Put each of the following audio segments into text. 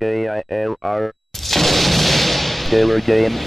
KILR Killer Games.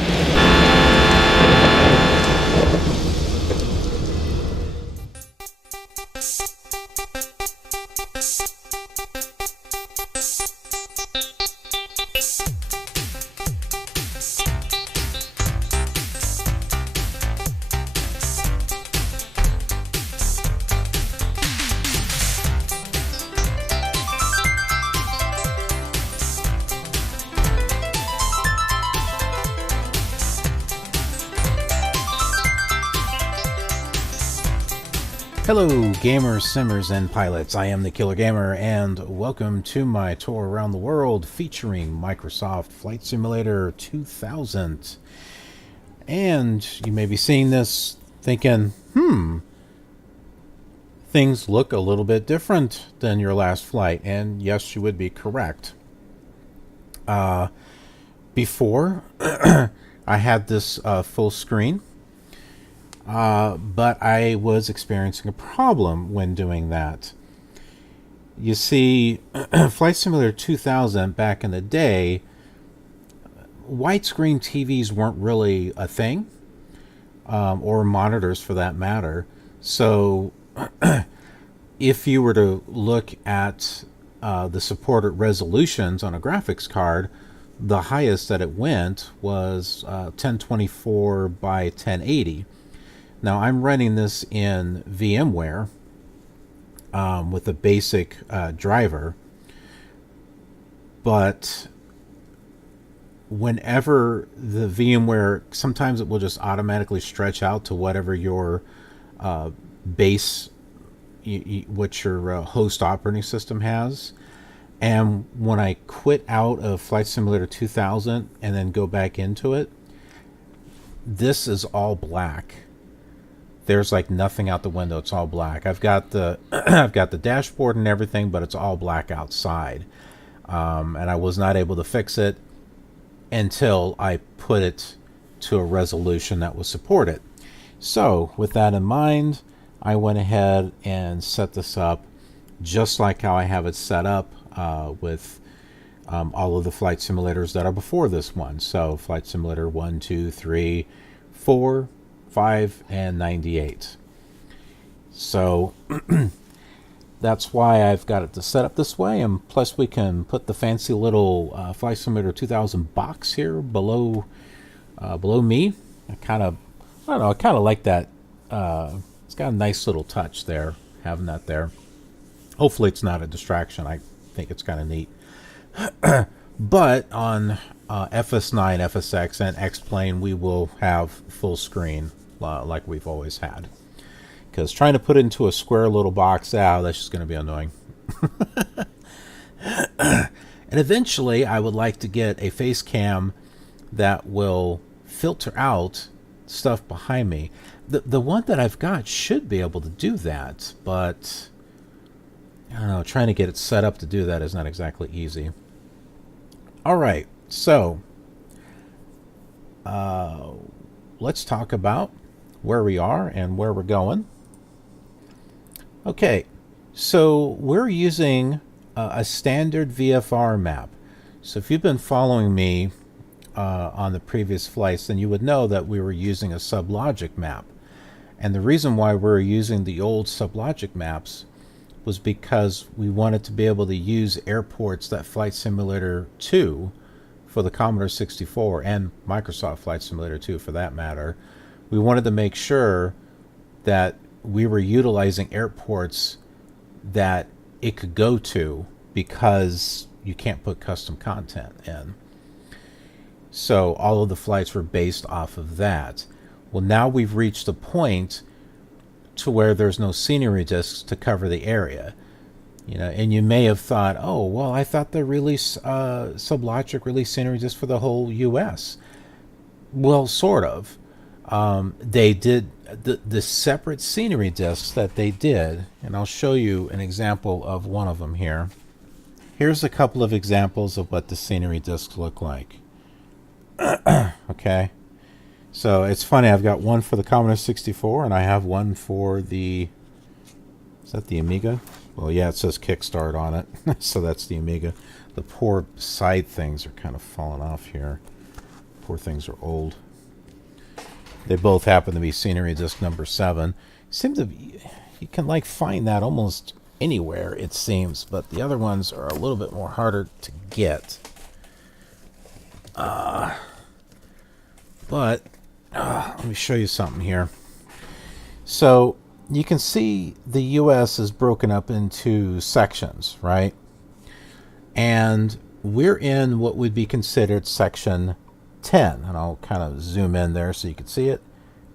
Hello gamers, simmers, and pilots. I am the Killer Gamer, and welcome to my tour around the world featuring Microsoft Flight Simulator 2000. And you may be seeing this thinking, things look a little bit different than your last flight. And yes, you would be correct. Before, I had this full screen. But I was experiencing a problem when doing that. You see, Flight Simulator 2000 back in the day, widescreen TVs weren't really a thing, or monitors for that matter. So if you were to look at the supported resolutions on a graphics card, the highest that it went was 1024 by 1080. Now, I'm running this in VMware with a basic driver, but whenever the VMware, sometimes it will just automatically stretch out to whatever your base, what your host operating system has. And when I quit out of Flight Simulator 2000 and then go back into it, this is all black. There's like nothing out the window. It's all black. I've got the I've got the dashboard and everything, but it's all black outside. And I was not able to fix it until I put it to a resolution that was supported. So with that in mind, I went ahead and set this up just like how I have it set up with all of the flight simulators that are before this one. So Flight Simulator 1, 2, 3, 4, 5, and 98. So that's why I've got it to set up this way, and plus we can put the fancy little Flight Simulator 2000 box here below me. I don't know, I kind of like that. It's got a nice little touch there, having that there. Hopefully it's not a distraction. I think it's kind of neat. But on FS9, FSX, and X-Plane, we will have full screen like we've always had. Because trying to put it into a square little box, that's just going to be annoying. And eventually, I would like to get a face cam that will filter out stuff behind me. The one that I've got should be able to do that, but I don't know, trying to get it set up to do that is not exactly easy. Alright, so let's talk about where we are and where we're going. Okay, so we're using a standard VFR map. So if you've been following me on the previous flights, then you would know that we were using a SubLogic map. And the reason why we're using the old SubLogic maps was because we wanted to be able to use airports that Flight Simulator 2 for the Commodore 64 and Microsoft Flight Simulator 2 for that matter. We wanted to make sure that we were utilizing airports that it could go to, because you can't put custom content in. So all of the flights were based off of that. Well, now we've reached a point to where there's no scenery discs to cover the area. You know, and you may have thought, oh, well, I thought they released SubLogic released scenery discs for the whole US. Well, sort of. They did the separate scenery discs that they did, and I'll show you an example of one of them here. Here's a couple of examples of what the scenery discs look like. Okay. So it's funny, I've got one for the Commodore 64 and I have one for the, is that the Amiga? Well, yeah, it says kickstart on it. So that's the Amiga. The poor side things are kind of falling off here. Poor things are old. They both happen to be scenery disc number 7. Seems to be, you can like find that almost anywhere, it seems, but the other ones are a little bit more harder to get. But let me show you something here. So you can see the US is broken up into sections, right? And we're in what would be considered section 10. And I'll kind of zoom in there so you can see it.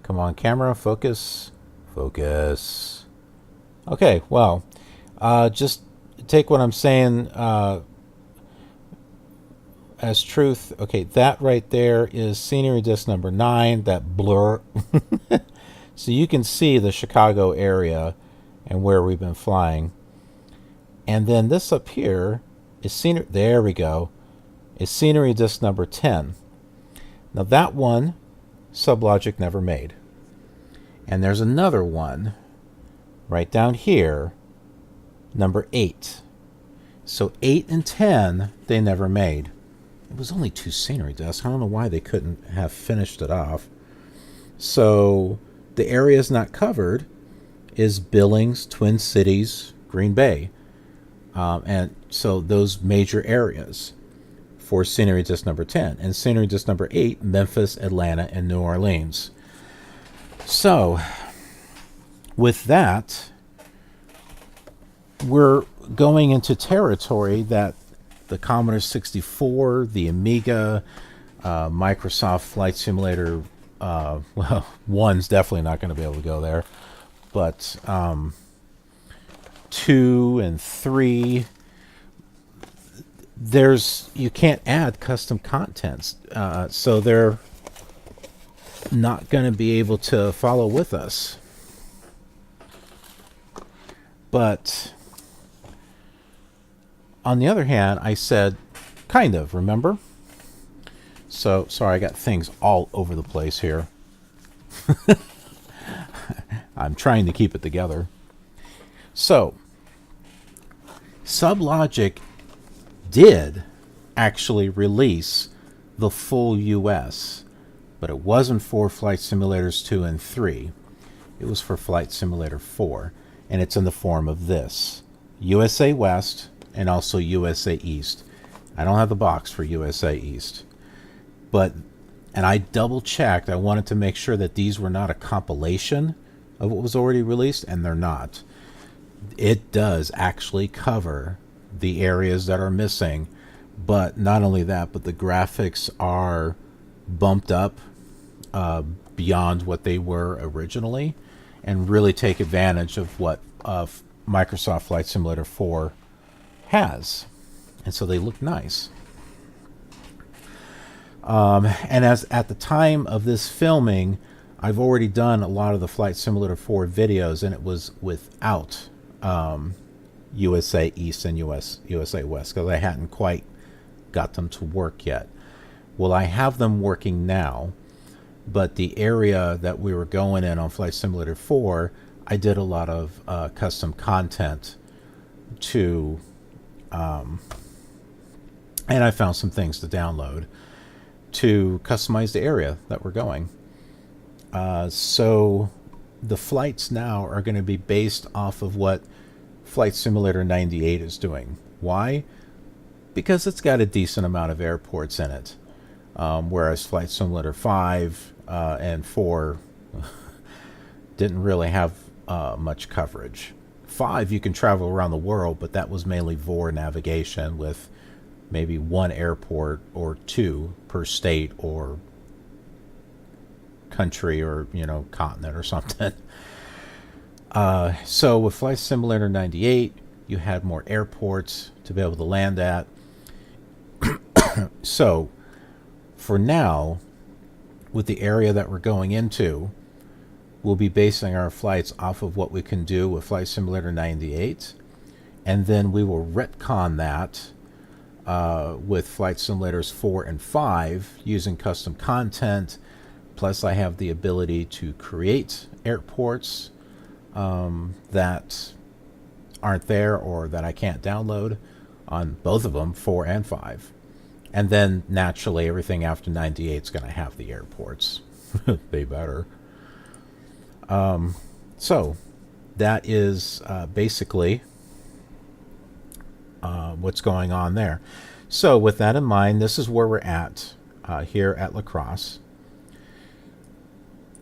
Come on, camera, focus. Focus. Okay, well, just take what I'm saying as truth. Okay, that right there is scenery disc number 9, that blur. So you can see the Chicago area and where we've been flying. And then this up here is scenery, there we go, is scenery disc number 10. Now that one, SubLogic never made. And there's another one right down here, number 8. So 8 and 10, they never made. It was only 2 scenery discs. I don't know why they couldn't have finished it off. So the areas not covered is Billings, Twin Cities, Green Bay. And so those major areas for scenery disc number 10. And scenery disc number 8, Memphis, Atlanta, and New Orleans. So with that, we're going into territory that the Commodore 64, the Amiga, Microsoft Flight Simulator, well, 1's definitely not going to be able to go there, but 2 and 3, you can't add custom contents, so they're not going to be able to follow with us. But on the other hand, I said kind of, remember? So, sorry, I got things all over the place here. I'm trying to keep it together. So, SubLogic did actually release the full US, but it wasn't for Flight Simulators 2 and 3. It was for Flight Simulator 4, and it's in the form of this: USA West and also USA East. I don't have the box for USA East. But, and I double checked, I wanted to make sure that these were not a compilation of what was already released, and they're not. It does actually cover the areas that are missing, but not only that, but the graphics are bumped up beyond what they were originally, and really take advantage of what Microsoft Flight Simulator 4 has. And so they look nice. And as at the time of this filming, I've already done a lot of the Flight Simulator 4 videos, and it was without USA East and USA West, because I hadn't quite got them to work yet. Well, I have them working now, but the area that we were going in on Flight Simulator 4, I did a lot of custom content to, and I found some things to download to customize the area that we're going. So the flights now are going to be based off of what Flight Simulator 98 is doing. Why? Because it's got a decent amount of airports in it, whereas Flight Simulator 5 and 4 didn't really have much coverage. 5, you can travel around the world, but that was mainly VOR navigation with maybe 1 airport or 2 per state or country or, continent or something. So with Flight Simulator 98, you had more airports to be able to land at. So for now, with the area that we're going into, we'll be basing our flights off of what we can do with Flight Simulator 98, and then we will retcon that with Flight Simulators 4 and 5 using custom content. Plus I have the ability to create airports that aren't there or that I can't download on both of them, 4 and 5. And then naturally everything after 98 is going to have the airports. They better. So that is basically what's going on there. So with that in mind, this is where we're at here at La Crosse.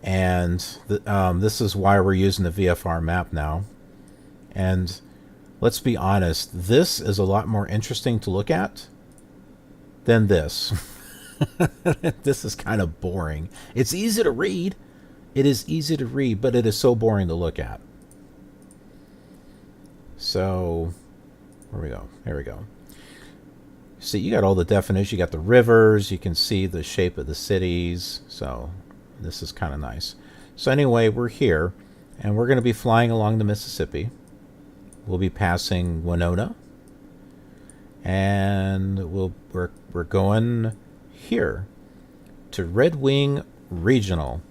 And this is why we're using the VFR map now. And let's be honest, this is a lot more interesting to look at than this. This is kind of boring. It's easy to read. It is easy to read, but it is so boring to look at. So, where we go? Here we go. See, you got all the definition. You got the rivers. You can see the shape of the cities. So, this is kind of nice. So anyway, we're here, and we're going to be flying along the Mississippi. We'll be passing Winona, and we're going here to Red Wing Regional.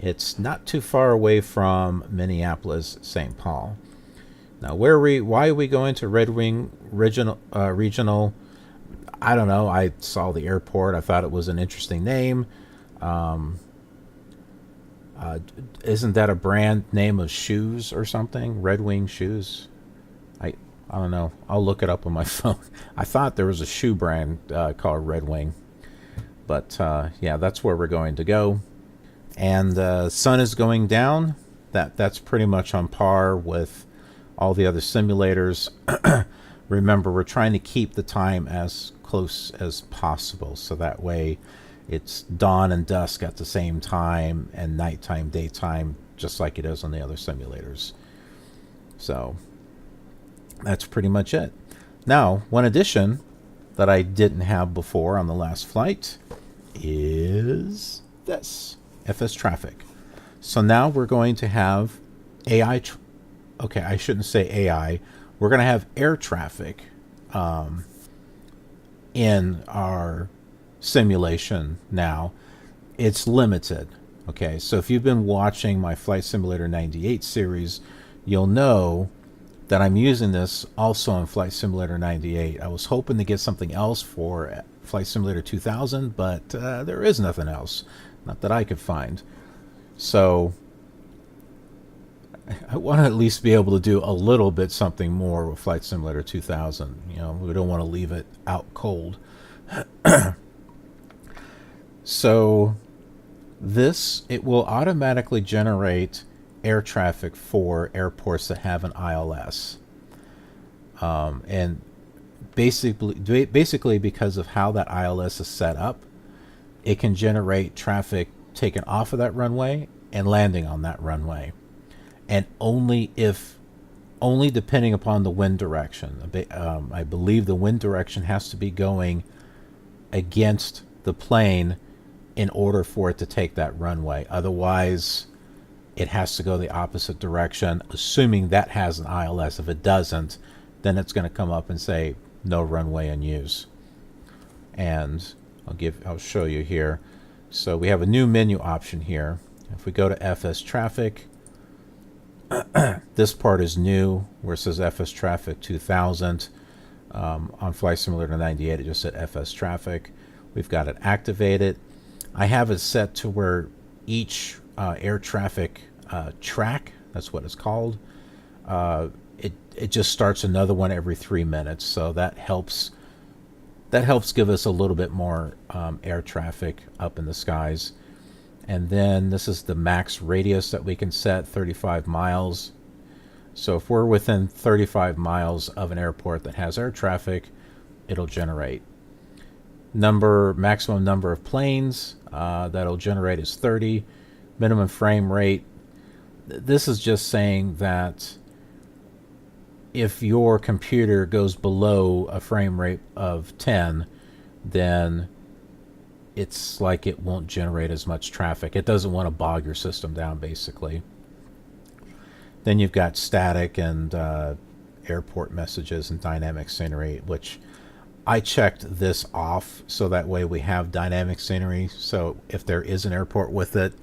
It's not too far away from Minneapolis, St. Paul. Now, why are we going to Red Wing Regional? I don't know. I saw the airport. I thought it was an interesting name. Isn't that a brand name of shoes or something? Red Wing shoes? I don't know. I'll look it up on my phone. I thought there was a shoe brand called Red Wing. But yeah, that's where we're going to go. And the sun is going down. That's pretty much on par with all the other simulators. Remember, we're trying to keep the time as close as possible, so that way it's dawn and dusk at the same time, and nighttime, daytime, just like it is on the other simulators. So that's pretty much it. Now, one addition that I didn't have before on the last flight is this, FSTraffic. So now we're going to have AI. Okay, I shouldn't say AI. We're going to have air traffic in our simulation now. It's limited. Okay, so if you've been watching my Flight Simulator 98 series, you'll know that I'm using this also in Flight Simulator 98. I was hoping to get something else for Flight Simulator 2000, but there is nothing else. Not that I could find. So I want to at least be able to do a little bit something more with Flight Simulator 2000. You know, we don't want to leave it out cold. So this, it will automatically generate air traffic for airports that have an ILS. And basically because of how that ILS is set up, it can generate traffic taken off of that runway and landing on that runway. And only depending upon the wind direction. I believe the wind direction has to be going against the plane in order for it to take that runway. Otherwise, it has to go the opposite direction, assuming that has an ILS. If it doesn't, then it's going to come up and say no runway in use. And I'll show you here. So we have a new menu option here. If we go to FSTraffic, this part is new, where it says FSTraffic 2000. On Flight Simulator 98, it just said FSTraffic. We've got it activated. I have it set to where each air traffic track, that's what it's called, it just starts another one every 3 minutes. So that helps give us a little bit more air traffic up in the skies. And then this is the max radius that we can set, 35 miles. So if we're within 35 miles of an airport that has air traffic, it'll generate. Maximum number of planes that'll generate is 30. Minimum frame rate. This is just saying that if your computer goes below a frame rate of 10, then it's like it won't generate as much traffic. It doesn't want to bog your system down, basically. Then you've got static and airport messages and dynamic scenery, which I checked this off so that way we have dynamic scenery. So if there is an airport with it,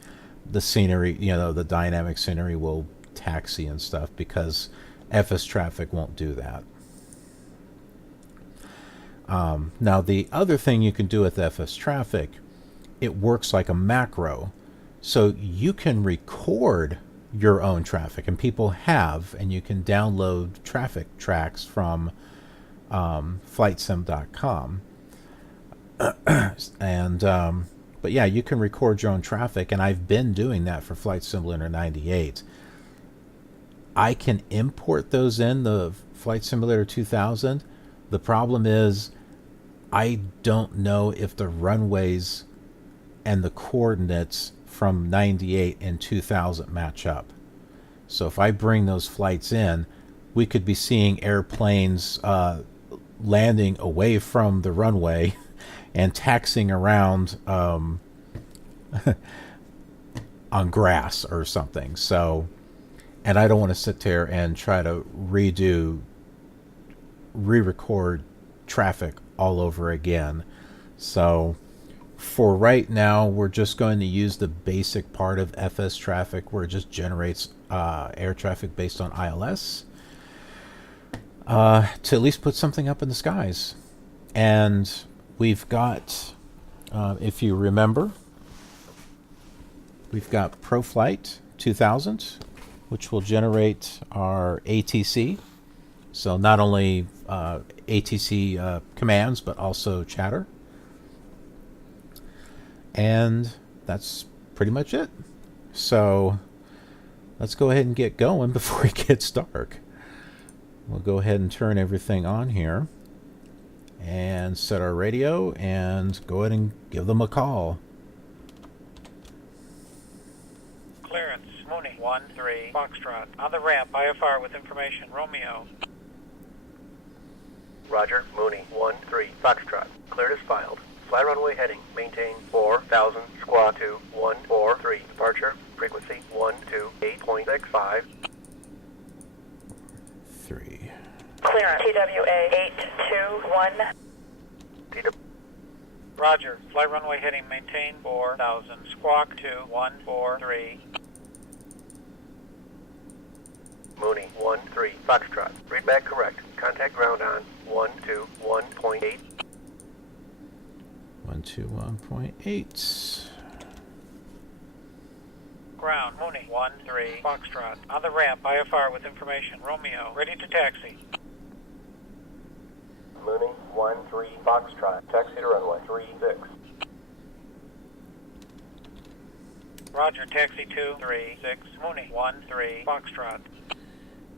the scenery, the dynamic scenery will taxi and stuff, because FSTraffic won't do that. Now, the other thing you can do with FSTraffic, it works like a macro. So you can record your own traffic, and people have, and you can download traffic tracks from flightsim.com. And but yeah, you can record your own traffic, and I've been doing that for Flight Simulator 98. I can import those in the Flight Simulator 2000. The problem is I don't know if the runways and the coordinates from 98 and 2000 match up. So if I bring those flights in, we could be seeing airplanes landing away from the runway and taxiing around on grass or something. So, and I don't want to sit there and try to re-record traffic all over again. So for right now, we're just going to use the basic part of FSTraffic, where it just generates air traffic based on ILS to at least put something up in the skies. And we've got, if you remember, we've got ProFlight 2000, which will generate our ATC. So not only ATC commands, but also chatter. And that's pretty much it. So let's go ahead and get going before it gets dark. We'll go ahead and turn everything on here and set our radio and go ahead and give them a call. Clearance, Mooney 1-3 Foxtrot. On the ramp, IFR with information, Romeo. Roger, Mooney 1-3 Foxtrot. Cleared as filed. Fly runway heading, maintain 4000, squawk 2143. Departure, frequency 128.65. 3. Clearance, TWA 821. Roger, fly runway heading, maintain 4000, squawk 2143. Mooney 1-3 Foxtrot. Read back correct. Contact ground on 121.8. 121.8. Ground, Mooney 1-3 Foxtrot. On the ramp, IFR with information, Romeo. Ready to taxi. Mooney 1-3 Foxtrot. Taxi to runway 36. Roger, taxi 236, Mooney 1-3 Foxtrot.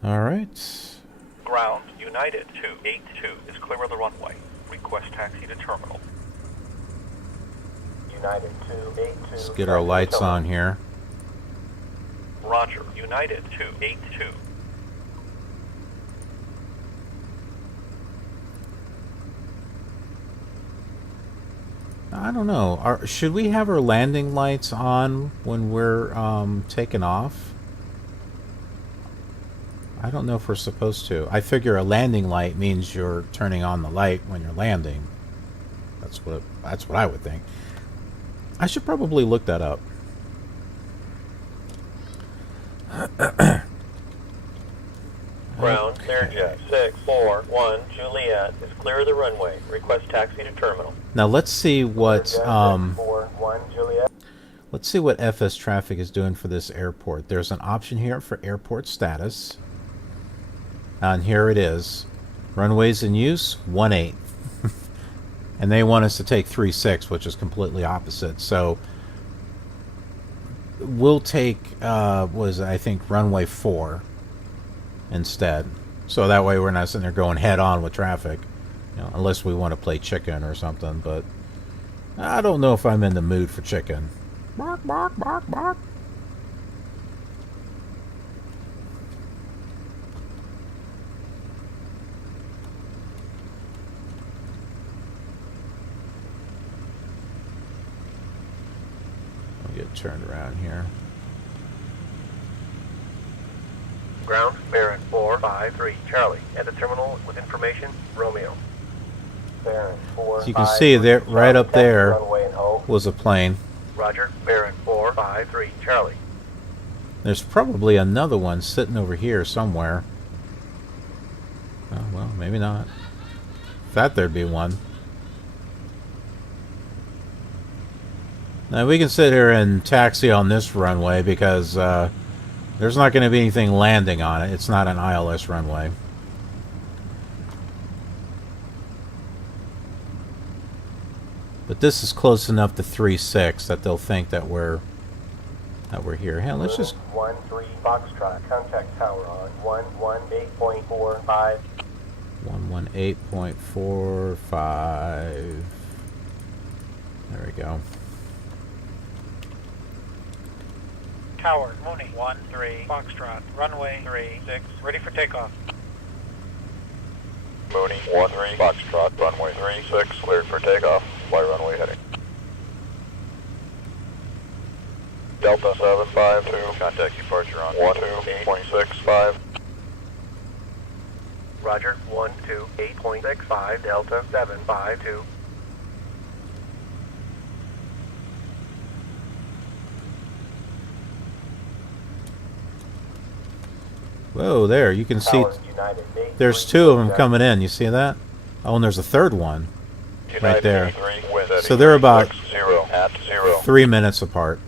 All right. Ground, United 282 is clear of the runway. Request taxi to terminal. United 282. Let's get our lights on here. Roger, United 282. I don't know. Should we have our landing lights on when we're taking off? I don't know if we're supposed to. I figure a landing light means you're turning on the light when you're landing. That's what I would think. I should probably look that up. Ground, Clearjet 641 Juliet is clear of the runway. Request taxi to terminal. Now let's see what 641 Juliet. let's see what FSTraffic is doing for this airport. There's an option here for airport status. And here it is. Runways in use, 18. And they want us to take 36, which is completely opposite. So we'll take, I think, runway 4 instead. So that way we're not sitting there going head on with traffic. You know, unless we want to play chicken or something. But I don't know if I'm in the mood for chicken. Bark, bark, bark, bark. Get turned around here. Ground, Baron 453 Charlie. At the terminal with information, Romeo. Baron 453. So you can see there, right up there, runway and ho. was a plane. Roger, Baron 453 Charlie. There's probably another one sitting over here somewhere. Oh, well, maybe not. Thought there'd be one. Now we can sit here and taxi on this runway because there's not going to be anything landing on it. It's not an ILS runway. But this is close enough to 3.6 that they'll think that we're here. Hey, let's just 1-3 Foxtrot. Contact tower on 118.45. 118.45. There we go. Tower, Mooney, 1-3 Foxtrot, runway 36, ready for takeoff. Mooney, 1-3, Foxtrot, runway 36, cleared for takeoff. Fly runway heading. Delta 752, contact departure on 128.65. Roger, 128.65 Delta 752. Whoa, there, you can see Tower, United, there's two of them coming in. You see that? Oh, and there's a third one right there. So they're about 3 minutes apart.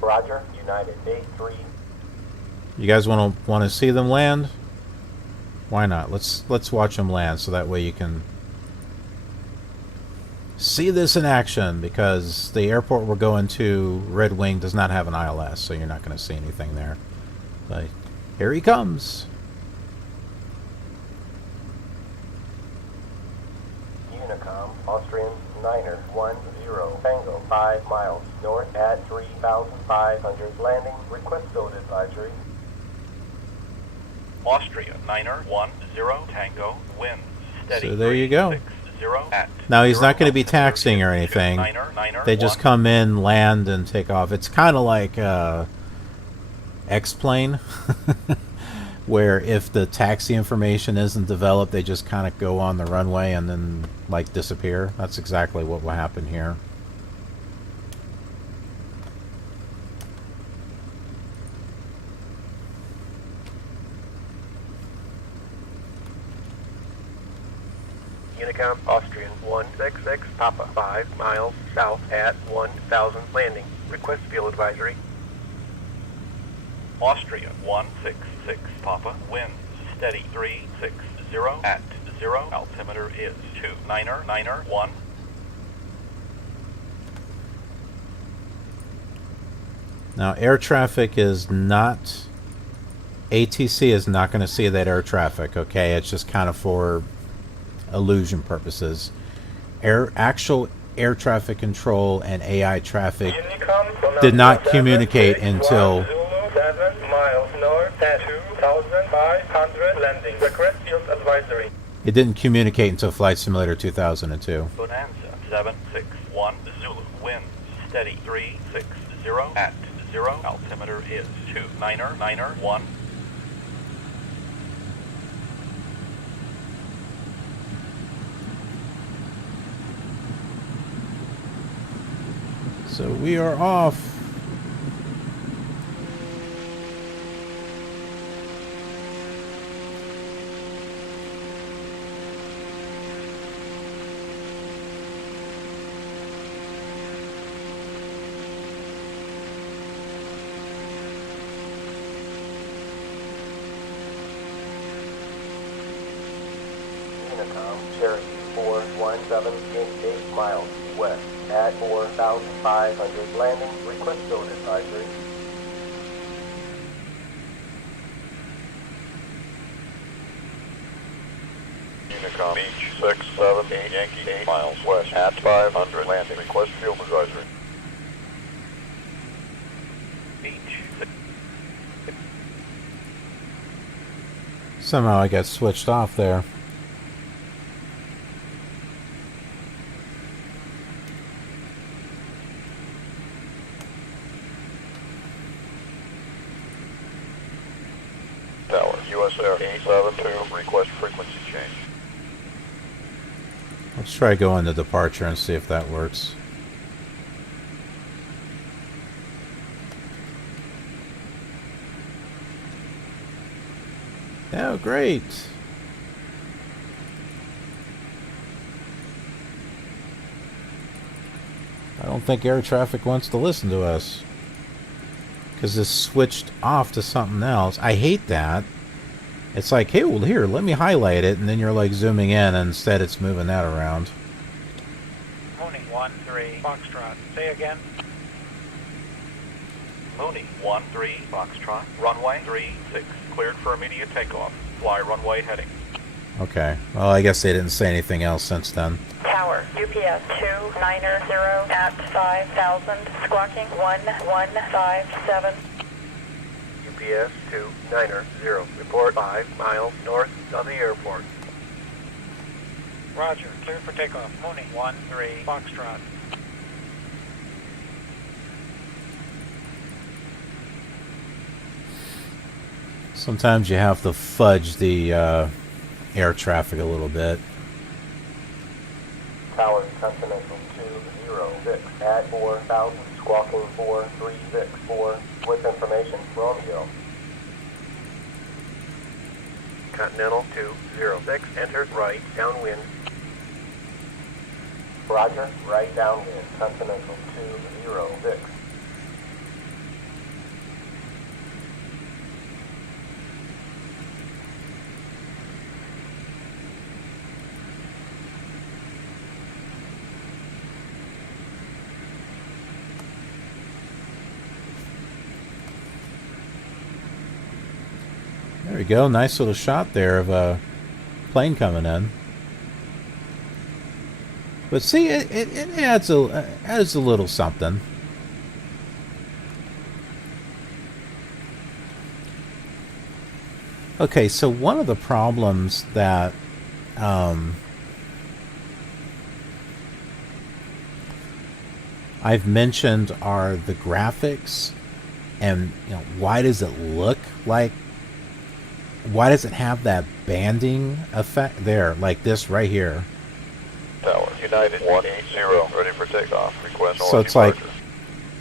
Roger, United, 83. You guys want to see them land? Why not? Let's watch them land so that way you can see this in action, because the airport we're going to, Red Wing, does not have an ILS, so you're not going to see anything there. But here he comes. Unicom, Austrian, Niner, 10, Tango, 5 miles, north at 3,500, landing, request field advisory. Austria, Niner, 10, Tango, winds, steady. So there you go. 60 at Now he's not going to be 0, taxiing or anything. Niner, They just 1. come in, land, and take off. It's kind of like X-Plane, where if the taxi information isn't developed, they just kind of go on the runway and then like disappear. That's exactly what will happen here. Unicom, Austrian, 166, Papa, 5 miles south at 1,000, landing, request field advisory. Austria, 166, Papa, winds, steady, 360 at 0, altimeter is 2, Niner, 1. Now air traffic is not, ATC is not going to see that air traffic, okay? It's just kind of for illusion purposes. Actual air traffic control and AI traffic did not communicate until 7 miles north at 2,500, landing, request field advisory. it didn't communicate until Flight Simulator 2002. Bonanza, 761, Zulu, winds, steady, 360 at 0, altimeter is 2, Niner, 1. So we are off. Unicom, Cherokee, 417, 8 miles west at 4,500, landing, request field advisory. Unicom, Beach, 678, Yankee, 8 miles west at 500, landing, request field advisory. Beach, Somehow I got switched off there. Tower, US Air 872, request frequency change. Let's try going to departure and see if that works. Oh, great. I don't think air traffic wants to listen to us. Because this switched off to something else. I hate that. It's like, hey, well, here, let me highlight it, and then you're like zooming in, and instead it's moving that around. Mooney 1-3 Foxtrot. Say again. Mooney 1-3 Foxtrot. Runway 36. Cleared for immediate takeoff. Fly runway heading. Okay. Well, I guess they didn't say anything else since then. Tower, UPS 290 at 5,000, squawking 1157. UPS 290. Report 5 miles north of the airport. Roger. Cleared for takeoff. Mooney 1-3 Foxtrot. Sometimes you have to fudge the air traffic a little bit. Tower Continental 206 at 4,000, squawking 4364. With information, Romeo. Continental 206, enter right downwind. Roger, right downwind, Continental 206. There we go. Nice little shot there of a plane coming in. But see, it adds a little something. Okay, so one of the problems that I've mentioned are the graphics, and why does it look like? Why does it have that banding effect there, like this right here? Tower United 180. Ready for takeoff. Request So it's like,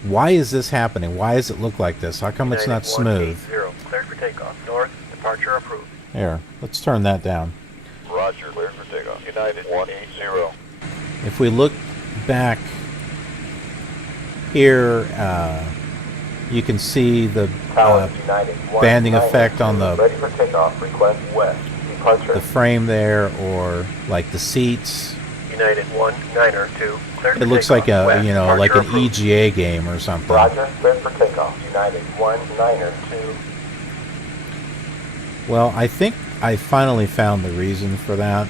why is this happening? Why does it look like this? How come it's not smooth? 180. Cleared for takeoff. North. Departure approved. Here, let's turn that down. Roger. Cleared for takeoff. United 180. If we look back here, you can see the United banding effect on the ready for takeoff. Request west. Departure. the frame there, or like the seats. United 192. Cleared for It looks takeoff. like a West. like an Departure approved. EGA game or something. Roger. Cleared for takeoff. United 192. Well, I think I finally found the reason for that.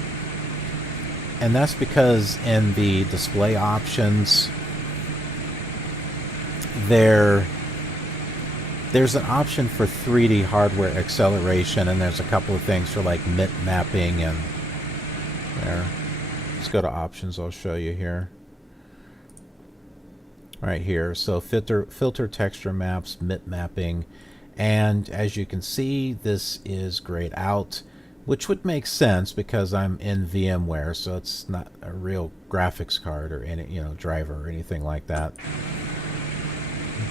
And that's because in the display options, there's an option for 3D hardware acceleration, and there's a couple of things for like MIT mapping and there. Let's go to options. I'll show you here. Right here. So filter texture maps, MIT mapping, and as you can see, this is grayed out, which would make sense because I'm in VMware, so it's not a real graphics card or any driver or anything like that.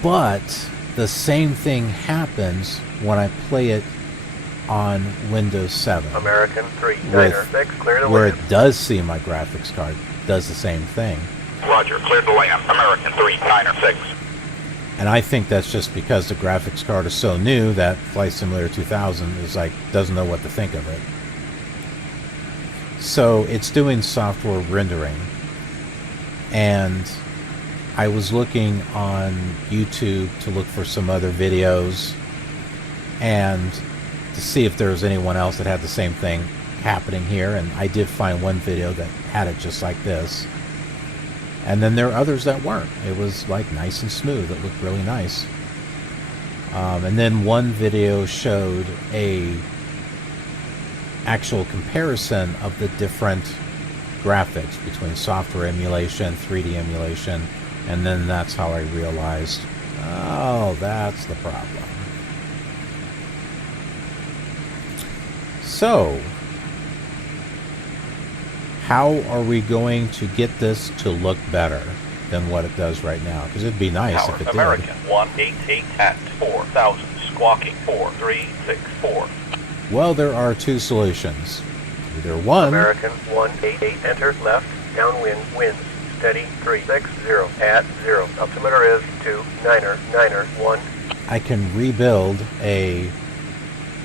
But the same thing happens when I play it on Windows 7. American 396. Clear the Where land. it does see my graphics card, does the same thing. Roger. Cleared to land. American 396. And I think that's just because the graphics card is so new that Flight Simulator 2000 is like, doesn't know what to think of it. So it's doing software rendering. And I was looking on YouTube to look for some other videos and to see if there was anyone else that had the same thing happening here, and I did find one video that had it just like this. And then there are others that weren't. It was like nice and smooth. It looked really nice. And then one video showed a actual comparison of the different graphics between software emulation, 3D emulation, and then that's how I realized, oh, that's the problem. So, how are we going to get this to look better than what it does right now? Because it'd be nice Tower if it American did. 188 at 4,000. Squawking 4364. Well, there are two solutions. Either one, American 188, enter left, downwind, winds, steady 360 at 0. Altimeter is 29991. I can rebuild a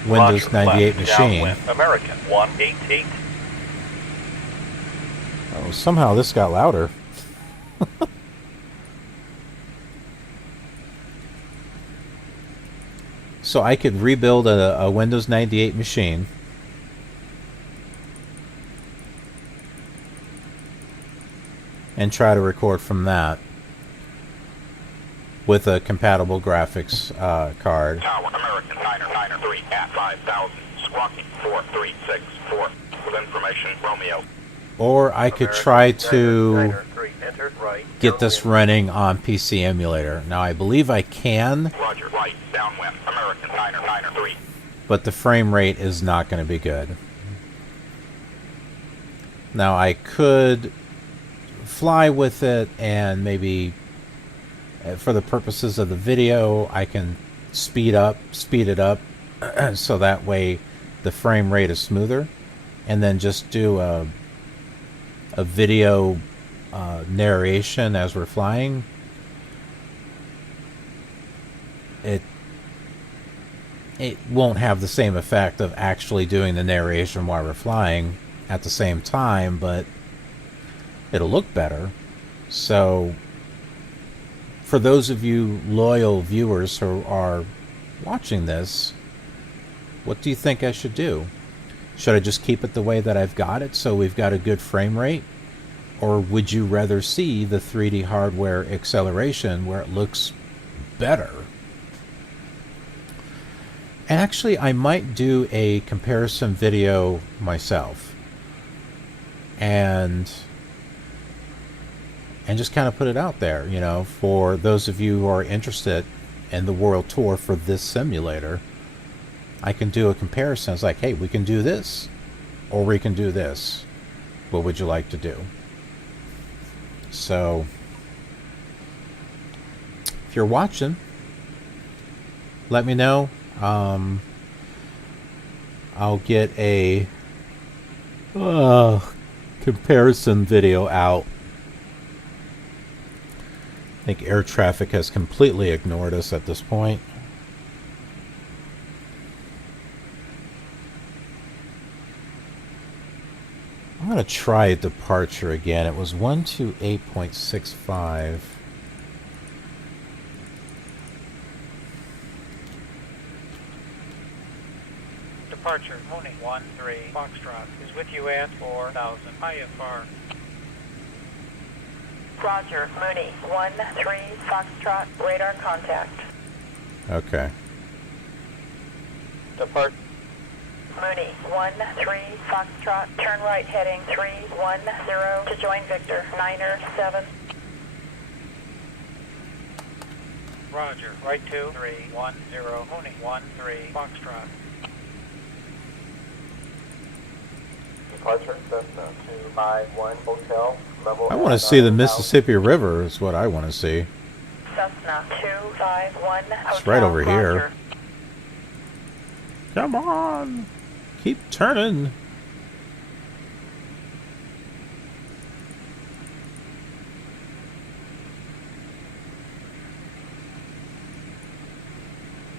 Windows Roger, 98 left, machine. downwind, American 188. Oh, somehow this got louder. So I could rebuild a Windows 98 machine. And try to record from that with a compatible graphics card. Tower, American 993 at 5,000. Squawking 4364. With information, Romeo. Or I could try to 993, enter right, get this downwind. running on PC Emulator. Now I believe I can, Roger, right, downwind, American 993. but the frame rate is not going to be good. Now I could fly with it, and maybe for the purposes of the video I can speed it up so that way the frame rate is smoother, and then just do a video narration as we're flying. It won't have the same effect of actually doing the narration while we're flying at the same time, but it'll look better. So for those of you loyal viewers who are watching this, what do you think I should do? Should I just keep it the way that I've got it so we've got a good frame rate? Or would you rather see the 3D hardware acceleration where it looks better? Actually, I might do a comparison video myself. And just kind of put it out there, you know, for those of you who are interested in the world tour for this simulator. I can do a comparison. It's like, hey, we can do this, or we can do this. What would you like to do? So, if you're watching, let me know. I'll get a comparison video out. I think air traffic has completely ignored us at this point. I'm going to try departure again. It was 128.65. Departure, Mooney 13 Foxtrot is with you at 4,000 IFR. Roger, Mooney 13 Foxtrot, radar contact. Okay. Depart. Mooney 13 Foxtrot, turn right heading 310 to join Victor, Niner 7. Roger, right 2310 Mooney 13 Foxtrot. Departure, Cessna 251 Hotel, level. I want to see the Mississippi River is what I want to see. Cessna 251 Hotel. It's right over here. Roger. Come on. Keep turning.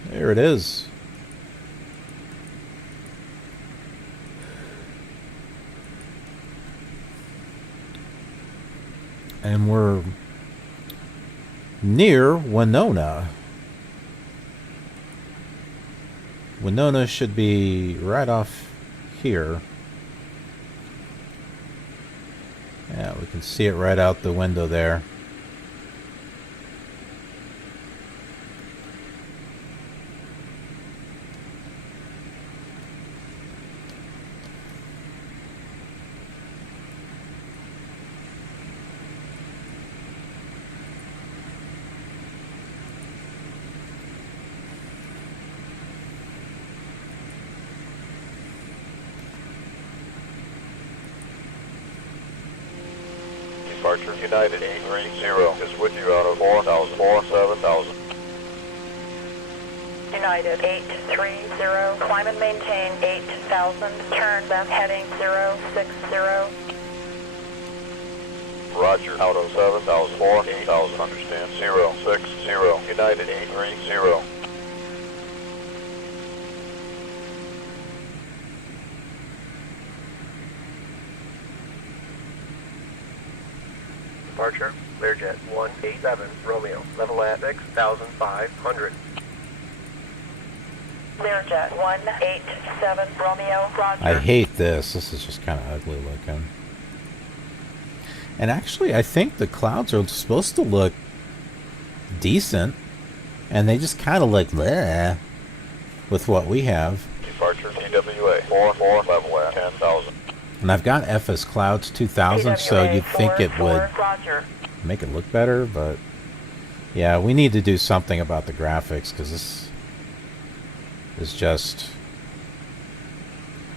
There it is. And we're near Winona. Winona should be right off here. Yeah, we can see it right out the window there. Departure, United 830 is with you out of 4,000, 7,000. United 830. Climb and maintain 8,000. Turn left heading 060. Roger. Out of 7,004, 8,000, understand. 060. United 830. Departure, Learjet 187 Romeo, level at 6,500. Learjet 187 Romeo, roger. I hate this. This is just kind of ugly looking. And actually, I think the clouds are supposed to look decent. And they just kind of look bleh with what we have. Departure TWA 44, level at 10,000. And I've got FS Clouds 2000, so you'd think it would Roger. make it look better, but yeah, we need to do something about the graphics because this is just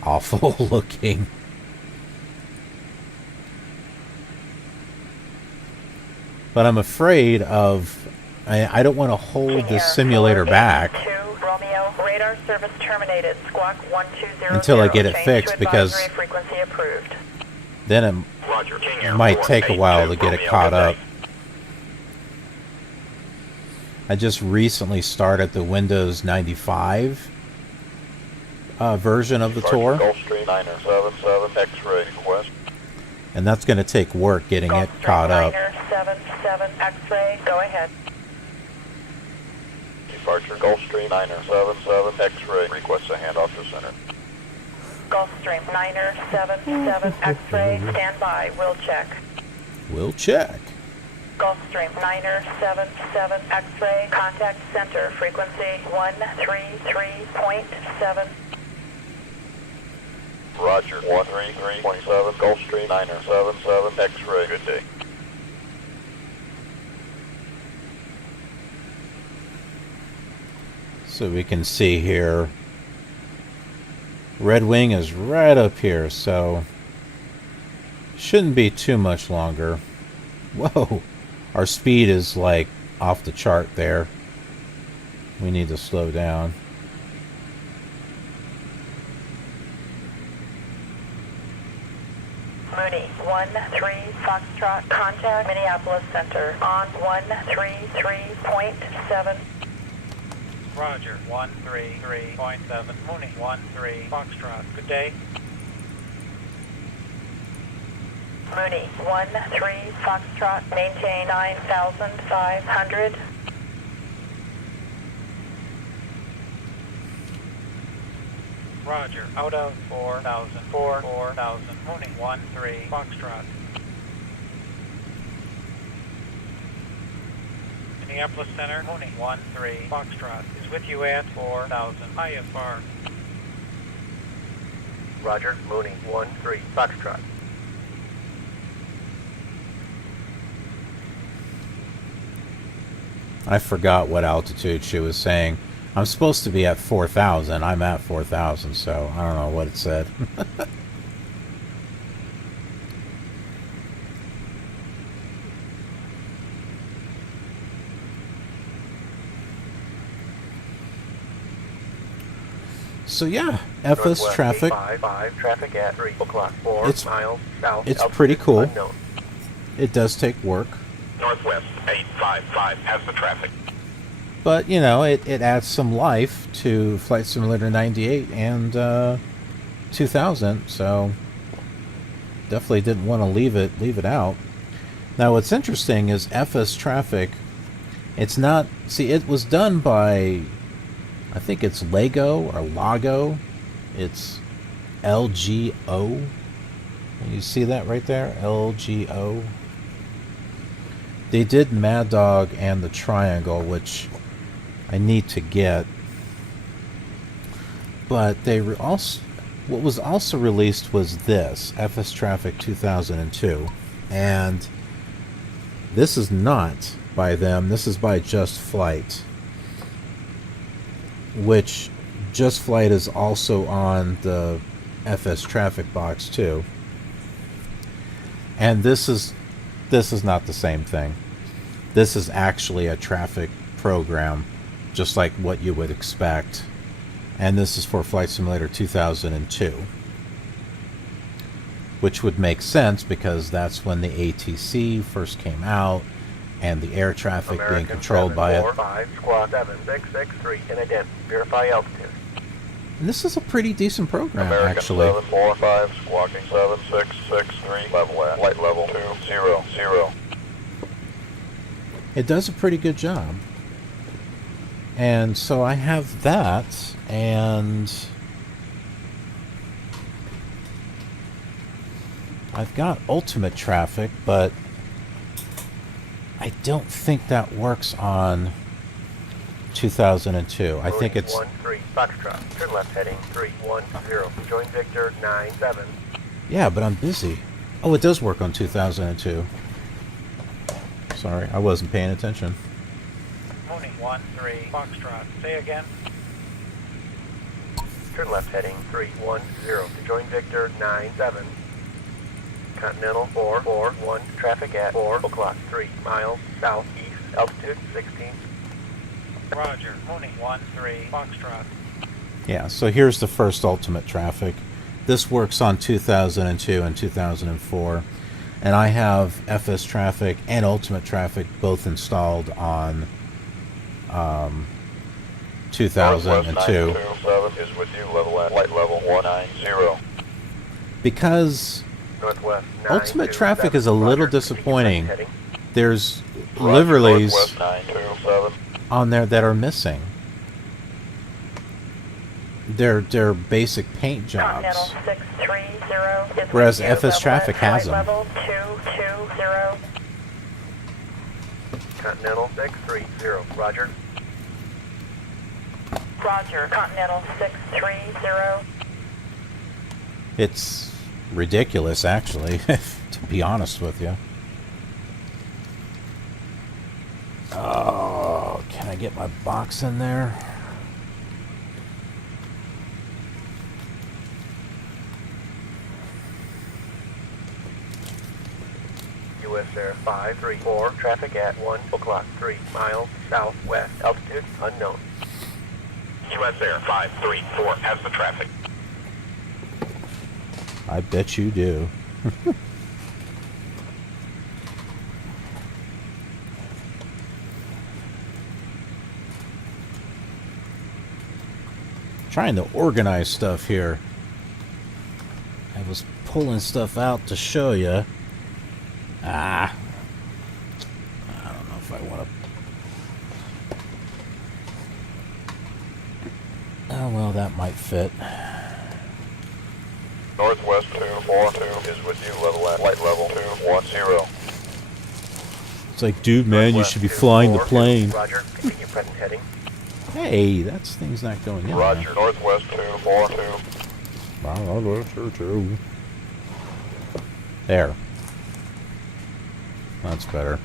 awful looking. But I'm afraid of, I don't want to hold this simulator back Romeo, radar service terminated. Squawk 1200 until I get it Change fixed to because advisory, frequency approved. then Roger. it might take a while to get it caught up. I just recently started the Windows 95 version of the tour, Gulfstream 977 X-ray request. and that's going to take work getting it caught up. 977 X-ray, go ahead. Departure Gulfstream 977 X-ray requests a handoff to center. Gulfstream 977 X-ray, stand by, we'll check. We'll check. Gulfstream 977 X-ray, contact center, frequency 133.7. Roger 133.7 Gulfstream 977 X-ray. Good day. So we can see here, Red Wing is right up here, so shouldn't be too much longer. Whoa, our speed is like off the chart there. We need to slow down. Mooney 13 Foxtrot, contact Minneapolis Center on 133.7. Roger, 133.7. Mooney, 13 Foxtrot. Good day. Mooney 13 Foxtrot, maintain 9,500. Roger, out of 4,000. 4,000. Mooney, 13 Foxtrot. Minneapolis Center, Mooney, 13 Foxtrot is with you at 4,000 IFR. Roger, Mooney 13 Foxtrot. I forgot what altitude she was saying. I'm supposed to be at 4,000. I'm at 4,000, so I don't know what it said. So yeah, FSTraffic. 5 traffic at 3 o'clock. 4 It's- miles south. it's altitude pretty cool. Unknown. It does take work, Northwest 855 has the traffic. but you know, it adds some life to Flight Simulator 98 and 2000. So definitely didn't want to leave it out. Now, what's interesting is FSTraffic. It's not. See, it was done by, I think it's Lego or Lago. It's LGO. You see that right there? LGO. They did Mad Dog and the Triangle, which I need to get. But they also, what was also released was this, FSTraffic 2002. And this is not by them. This is by Just Flight, which Just Flight is also on the FSTraffic box too. And this is not the same thing. This is actually a traffic program just like what you would expect. And this is for Flight Simulator 2002, which would make sense because that's when the ATC first came out and the air traffic being American controlled by it. 745, squawk 7663 in ident. Verify altitude. And this is a pretty decent program, American actually. 745, squawking 7663, level at flight level 200. It does a pretty good job. And so I have that, and I've got ultimate traffic, but I don't think that works on 2002. I think it's 13 Foxtrot. Turn left heading 310. Join Victor 97. yeah, but I'm busy. Oh, it does work on 2002. Sorry, I wasn't paying attention. Mooney 13 Foxtrot. Say again. Turn left heading 310. To join Victor 97. Continental 441. Traffic at 4 o'clock. 3 miles southeast. Altitude 16. Roger. Mooney 13 Foxtrot. Yeah, so here's the first ultimate traffic. This works on 2002 and 2004. And I have FSTraffic and ultimate traffic both installed on 2002. 927 is with you, level at flight level 190. Because Northwest ultimate traffic is a little disappointing. Heading. There's Roger, liveries Northwest 927. on there that are missing. They're basic paint Continental jobs. 630 is Whereas with you, FSTraffic level at has flight them. Level 220. Continental 630. Roger. Roger. Continental 630. It's ridiculous, actually, to be honest with you. Oh, can I get my box in there? US Air 534. Traffic at 1 o'clock. 3 miles southwest. Altitude unknown. US Air 534 has the traffic. I bet you do. Trying to organize stuff here. I was pulling stuff out to show you. I don't know if I want to. Oh, well, that might fit. Northwest 242 is with you, level at flight level 210. It's like, dude, man, you Northwest should be flying the 242. plane. Roger. Continue present heading. Hey, that's thing's not going in. Roger, Northwest 242. There. That's better.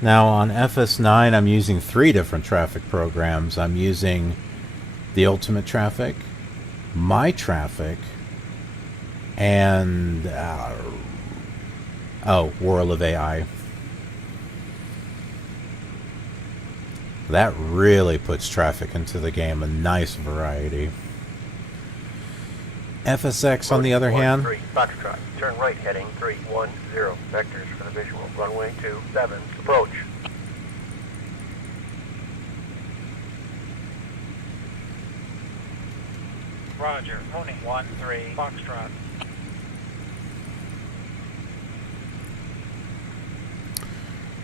Now on FS9, I'm using 3 different traffic programs. I'm using the Ultimate Traffic, My Traffic, and World of AI. That really puts traffic into the game, a nice variety. FSX, on the other hand, 13 Foxtrot. Turn right heading 310. Vectors for the visual. Runway 27. Approach. Roger. Mooney 13 Foxtrot.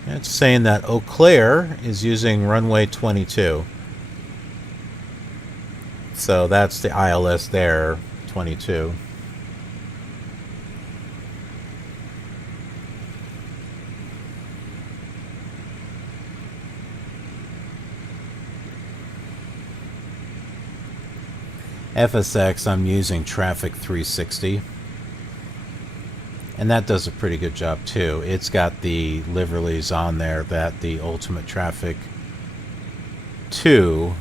it's saying that Eau Claire is using runway 22. So that's the ILS there, 22. FSX, I'm using Traffic 360. And that does a pretty good job too. It's got the liveries on there that the Ultimate Traffic 2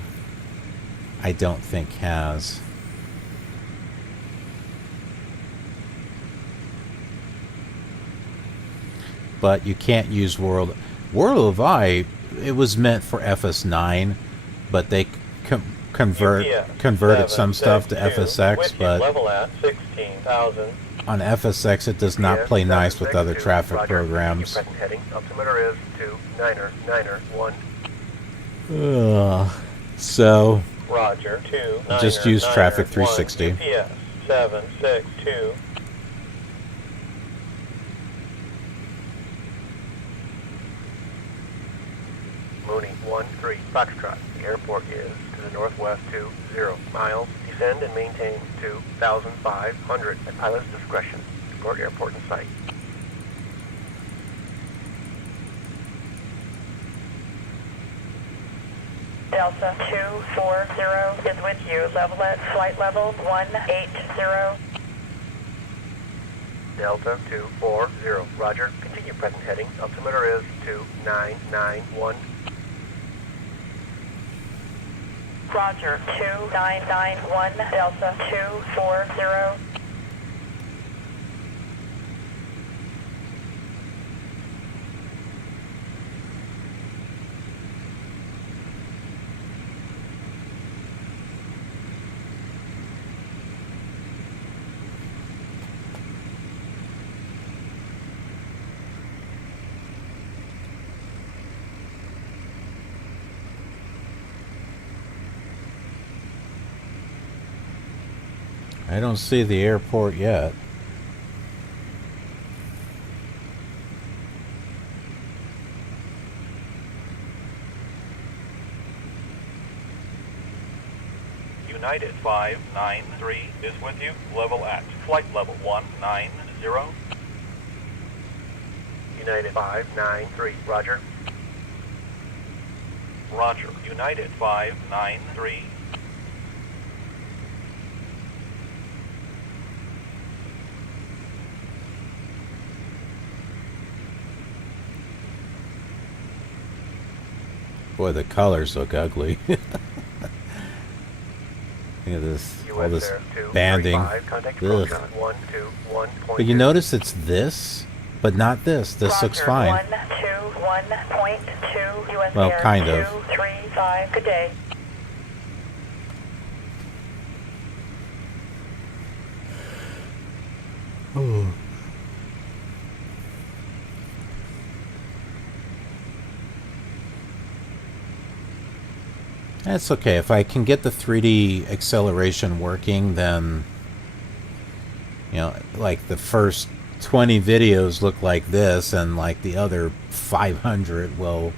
I don't think has. but you can't use World of I. It was meant for FS9, but they converted some stuff to FSX, but level at 16,000. on FSX it does not play nice with other traffic programs. Present heading. Altimeter is 2991. So Roger. 2 just use Traffic 360. GPS 762. Mooney 13 Foxtrot. The airport is to the northwest 20 miles. Descend and maintain 2,500 at pilot's discretion. Report airport in sight. Delta 240 is with you. Level at flight level 180. Delta 240. Roger. Continue present heading. Altimeter is 2991. Roger. 2991 Delta 240. I don't see the airport yet. United 593 is with you. Level at flight level 190. United 593. Roger. Roger. United 593. Boy, the colors look ugly. Look at this, all US this Air banding. 235. Contact approach on 121.2. But you notice it's this, but not this. This looks fine. 121.2 US Well, Air kind of. 235. Good day. That's okay. If I can get the 3D acceleration working, then, you know, like the first 20 videos look like this, and like the other 500 will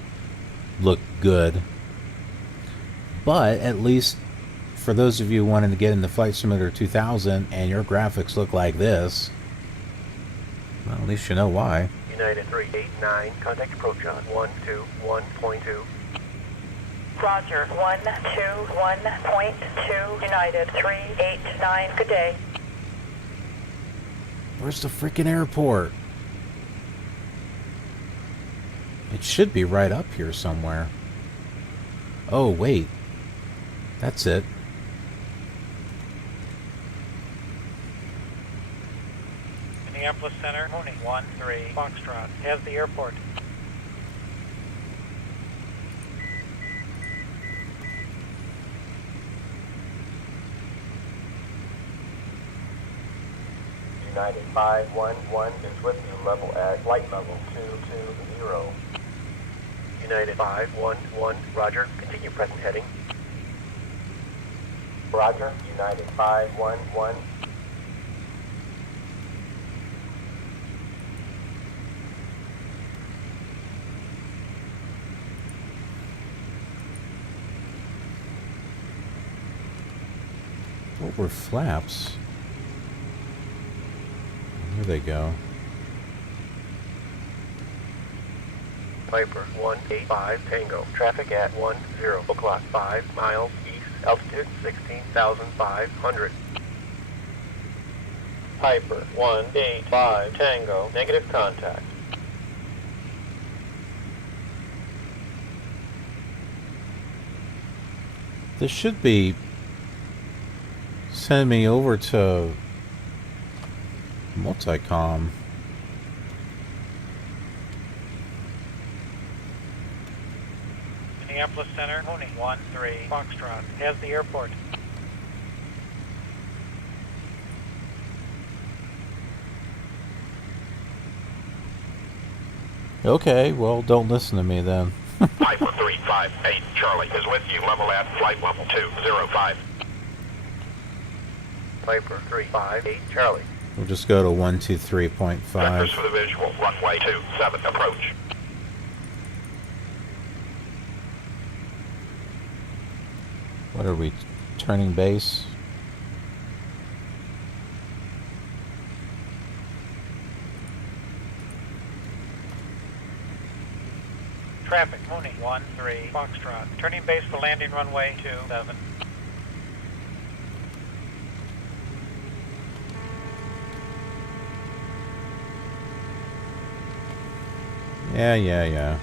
look good. But at least for those of you wanting to get into Flight Simulator 2000 and your graphics look like this, well, at least you know why. United 389. Contact approach on 121.2. Roger. 121.2 United 389. Good day. Where's the freaking airport? It should be right up here somewhere. Oh, wait. That's it. Minneapolis Center, Mooney 13 Foxtrot has the airport. United 511 is with you. Level at flight level 220. United 511. Roger. Continue present heading. Roger. United 511. What were flaps? There they go. Piper 185 Tango. Traffic at 10 o'clock 5 miles east. Altitude 16,500. Piper 185 Tango. Negative contact. This should be sending me over to multicom. Minneapolis Center, Mooney 1-3 Foxtrot has the airport. Okay, well, don't listen to me then. Piper 358 Charlie is with you. Level at flight level 205. Piper 358 Charlie. We'll just go to Vectors 123.5. for the visual. Runway 27 approach. What are we, turning base? Traffic, Mooney 1-3 Foxtrot. Turning base for landing runway 27. Yeah.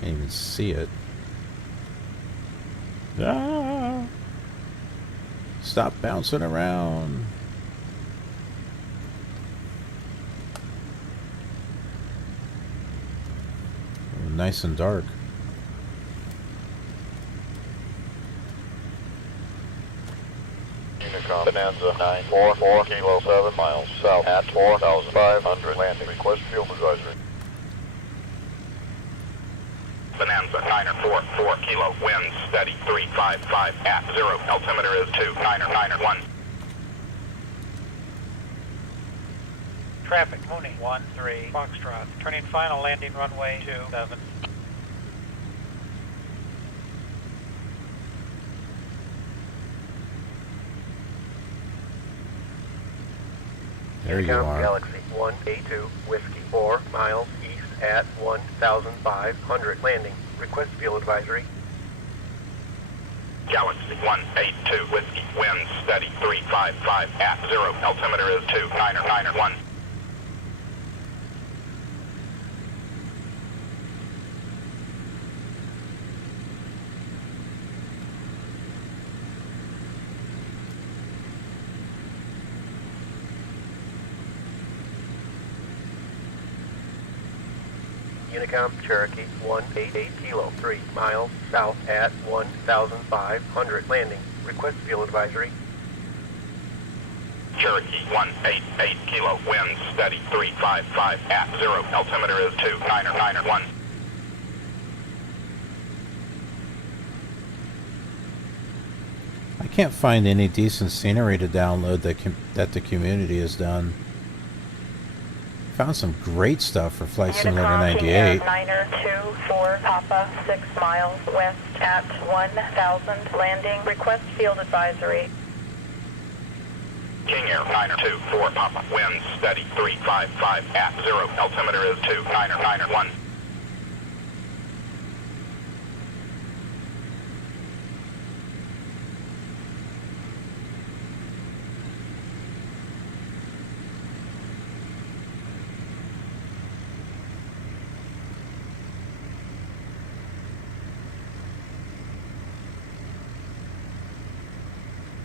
Can't even see it. Ah! Stop bouncing around. Oh, nice and dark. Unicom Bonanza 944 Kilo 7 miles south at 4,500 landing. Request field advisory. Bonanza 944 Kilo winds steady 355 at 0. Altimeter is 2991. Traffic, Mooney 1-3 Foxtrot. Turning final landing runway 27. There you Unicom are. Galaxy 1A2 Whiskey 4 miles east at 1,500 landing. Request field advisory. Galaxy 182 Whiskey winds steady 355 at 0. Altimeter is 2991. Unicom Cherokee 188 Kilo 3 miles south at 1,500 landing. Request field advisory. Cherokee 188 Kilo winds steady 355 at 0. Altimeter is 2991. I can't find any decent scenery to download that the community has done. Found some great stuff for Flight Simulator Unicom 98. Niner 24 Papa 6 miles west at 1,000 landing. Request field advisory. King Air 924 Papa winds steady 355 at 0. Altimeter is 2991.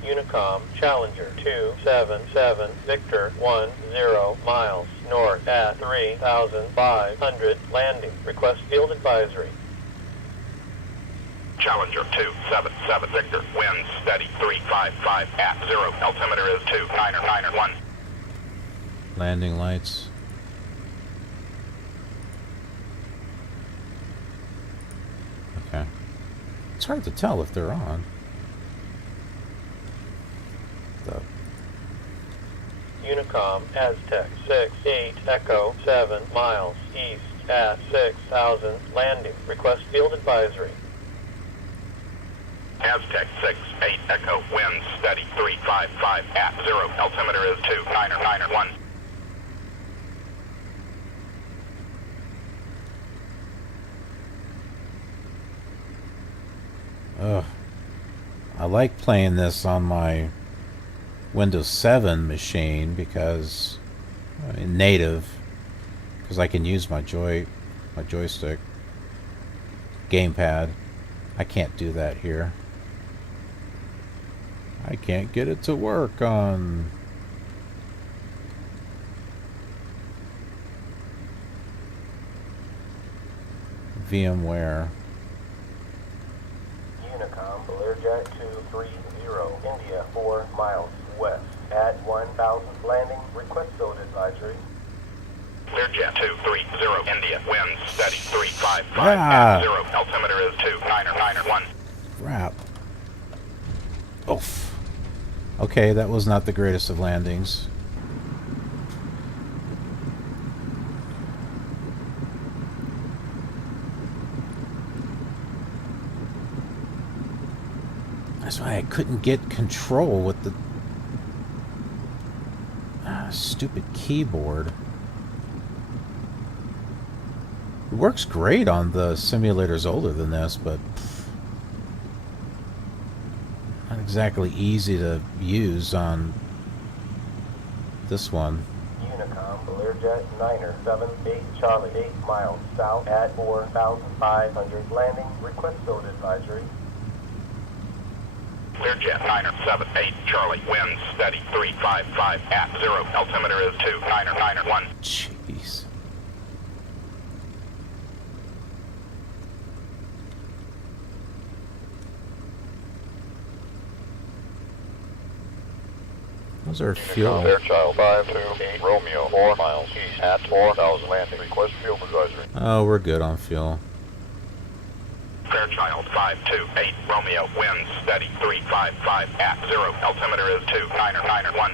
Unicom Challenger 277 Victor 10 miles north at 3,500 landing. Request field advisory. Challenger 277 Victor winds steady 355 at 0. Altimeter is 2991. Landing lights. Okay. It's hard to tell if they're on. Unicom Aztec 68 Echo 7 miles east at 6,000 landing. Request field advisory. Aztec 68 Echo winds steady 355 at 0. Altimeter is 2991. Ugh. I like playing this on my Windows 7 machine because native, because I can use my joystick, gamepad. I can't do that here. I can't get it to work on VMware. Unicom, Learjet 230, India, 4 miles west. At 1000, landing, request load advisory. Learjet 230, India, winds steady 355 Ah. at 0. Altimeter is 2991. Crap. Oof. Okay, that was not the greatest of landings. That's why I couldn't get control with the stupid keyboard. It works great on the simulators older than this, but not exactly easy to use on this one. Unicom, Learjet 978, Charlie, 8 miles south at 4500, landing, request load advisory. Learjet 978, Charlie, winds steady 355 at 0. Altimeter is 2991. Jeez. Those are fuel. Fairchild 528, Romeo, 4 miles east at 4000, landing. Request fuel advisory. Oh, we're good on fuel. Fairchild 528, Romeo, winds steady 355 at 0. Altimeter is 2991.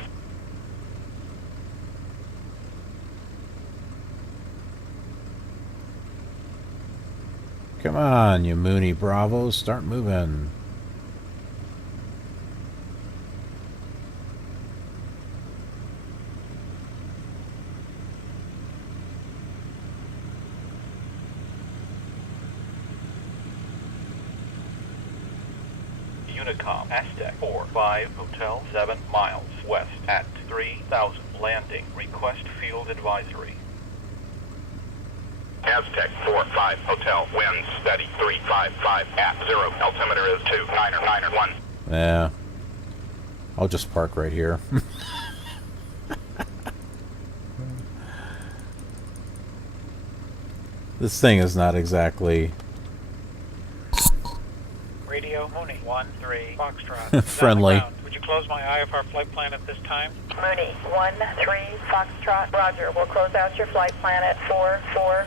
Come on, you Mooney Bravo, start moving. Unicom, Aztec 45, Hotel 7 miles west at 3000, landing. Request field advisory. Aztec 45, Hotel, winds steady 355 at 0. Altimeter is 2991. Yeah. I'll just park right here. This thing is not exactly Radio Mooney 1-3 Foxtrot. Friendly. Would you close my IFR flight plan at this time? Mooney 1-3 Foxtrot. Roger. We'll close out your flight plan at 4-4.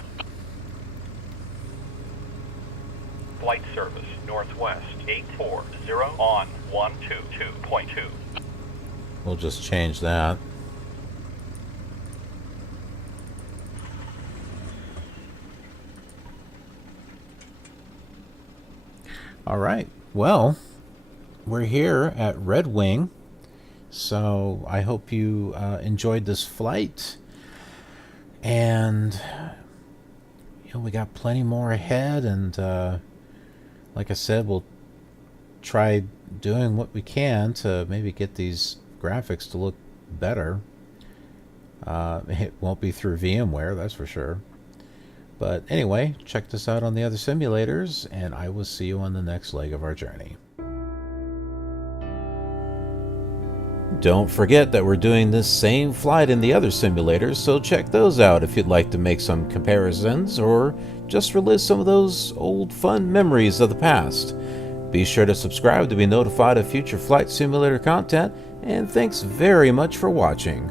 Flight service northwest 840 on 122.2. We'll just change that. All right. Well, we're here at Red Wing, so I hope you enjoyed this flight. And you know, we got plenty more ahead, and like I said, we'll try doing what we can to maybe get these graphics to look better. It won't be through VMware, that's for sure. But anyway, check this out on the other simulators, and I will see you on the next leg of our journey. Don't forget that we're doing this same flight in the other simulators, so check those out if you'd like to make some comparisons or just relive some of those old fun memories of the past. Be sure to subscribe to be notified of future flight simulator content, and thanks very much for watching.